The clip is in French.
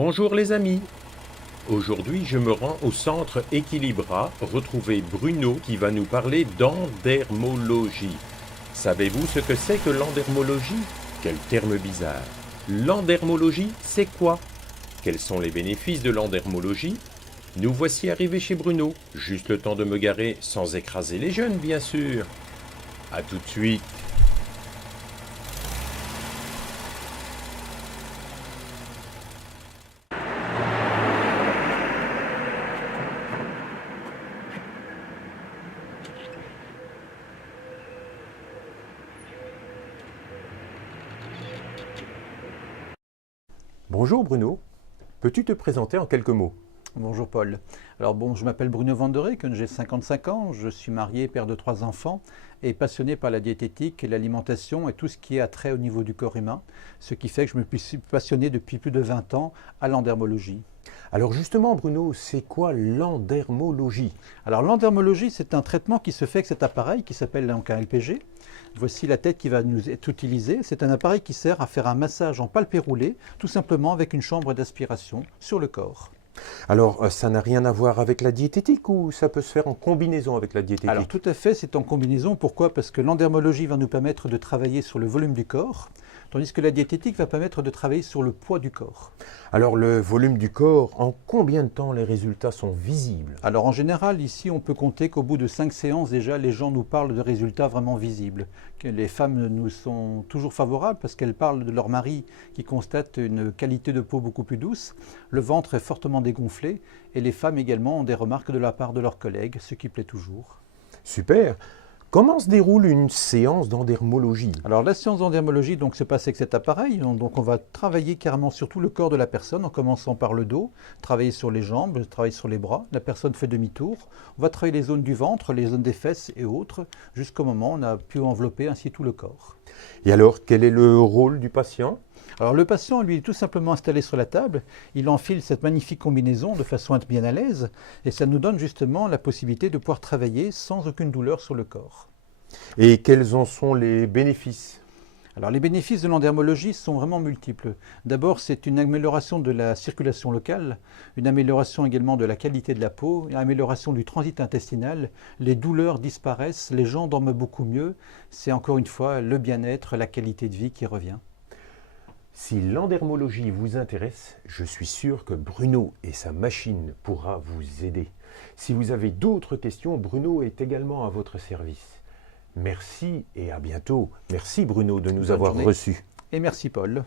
Bonjour les amis, aujourd'hui je me rends au centre Equilibra retrouver Bruno qui va nous parler d'endermologie. Savez-vous ce que c'est que l'endermologie? Quel terme bizarre. L'endermologie, c'est quoi? Quels sont les bénéfices de l'endermologie? Nous voici arrivés chez Bruno, juste le temps de me garer sans écraser les jeunes bien sûr. A tout de suite. Bonjour Bruno, peux-tu te présenter en quelques mots? Bonjour Paul. Alors bon, je m'appelle Bruno Vandereyck, j'ai 55 ans, je suis marié, père de 3 enfants et passionné par la diététique, l'alimentation et tout ce qui est attrait au niveau du corps humain, ce qui fait que je me suis passionné depuis plus de 20 ans à l'endermologie. Alors justement Bruno, c'est quoi l'endermologie? Alors l'endermologie, c'est un traitement qui se fait avec cet appareil qui s'appelle donc un LPG. Voici la tête qui va nous être utilisée. C'est un appareil qui sert à faire un massage en palpé roulé, tout simplement avec une chambre d'aspiration sur le corps. Alors ça n'a rien à voir avec la diététique ou ça peut se faire en combinaison avec la diététique? Alors tout à fait, c'est en combinaison. Pourquoi? Parce que l'endermologie va nous permettre de travailler sur le volume du corps, tandis que la diététique va permettre de travailler sur le poids du corps. Alors le volume du corps, en combien de temps les résultats sont visibles? Alors en général, ici, on peut compter qu'au bout de 5 séances, déjà, les gens nous parlent de résultats vraiment visibles. Que les femmes nous sont toujours favorables parce qu'elles parlent de leur mari qui constate une qualité de peau beaucoup plus douce. Le ventre est fortement dégonflé et les femmes également ont des remarques de la part de leurs collègues, ce qui plaît toujours. Super. Comment se déroule une séance d'endermologie? Alors la séance d'endermologie donc se passe avec cet appareil. Donc on va travailler carrément sur tout le corps de la personne en commençant par le dos, travailler sur les jambes, travailler sur les bras. La personne fait demi-tour. On va travailler les zones du ventre, les zones des fesses et autres, jusqu'au moment où on a pu envelopper ainsi tout le corps. Et alors, quel est le rôle du patient? Alors le patient, lui, est tout simplement installé sur la table, il enfile cette magnifique combinaison de façon à être bien à l'aise, et ça nous donne justement la possibilité de pouvoir travailler sans aucune douleur sur le corps. Et quels en sont les bénéfices? Alors les bénéfices de l'endermologie sont vraiment multiples. D'abord, c'est une amélioration de la circulation locale, une amélioration également de la qualité de la peau, une amélioration du transit intestinal, les douleurs disparaissent, les gens dorment beaucoup mieux, c'est encore une fois le bien-être, la qualité de vie qui revient. Si l'endermologie vous intéresse, je suis sûr que Bruno et sa machine pourra vous aider. Si vous avez d'autres questions, Bruno est également à votre service. Merci et à bientôt. Merci Bruno de nous Bonne avoir journée. reçus. Et merci Paul.